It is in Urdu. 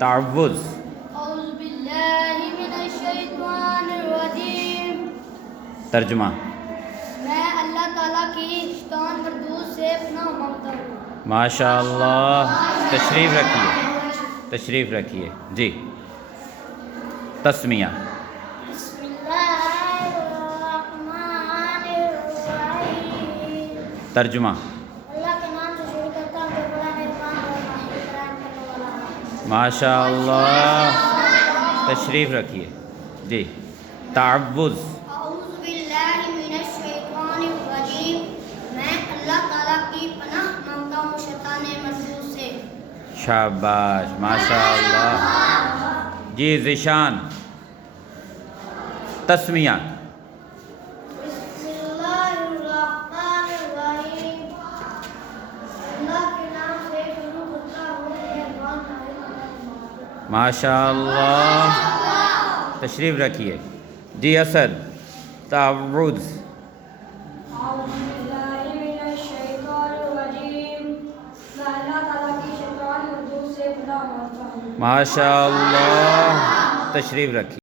تعوذ. اعوذ باللہ من الشیطان الرجیم. ترجمہ. میں اللہ تعالیٰ کی شیطان مردود سے پناہ مانگتا ہوں. ماشاء اللہ. تشریف رکھیے، تشریف رکھیے. جی. تسمیہ. بسم اللہ الرحمن الرحیم. ترجمہ. اللہ کے نام سے شروع کرتا ہوں جو بڑا مہربان اور رحم کرنے والا ہے. ماشاء اللہ. تشریف رکھیے. جی. تعوذ. اعوذ باللہ من الشیطان الرجیم. میں اللہ تعالیٰ کی پناہ مانگتا ہوں شیطان مردود سے. شاباش. ماشاء اللہ. جی. ذیشان. تسمیہ. بسم اللہ الرحمن الرحیم. اللہ کے نام سے شروع کرتا ہوں مہربان رحیم. ماشاء اللہ. تشریف رکھیے. جی. اسد. تعوذ. اعوذ باللہ من الشیطان الرجیم. میں اللہ تعالیٰ کی شیطان مردود سے پناہ مانگتا ہوں. ماشاء اللہ. تشریف رکھیے.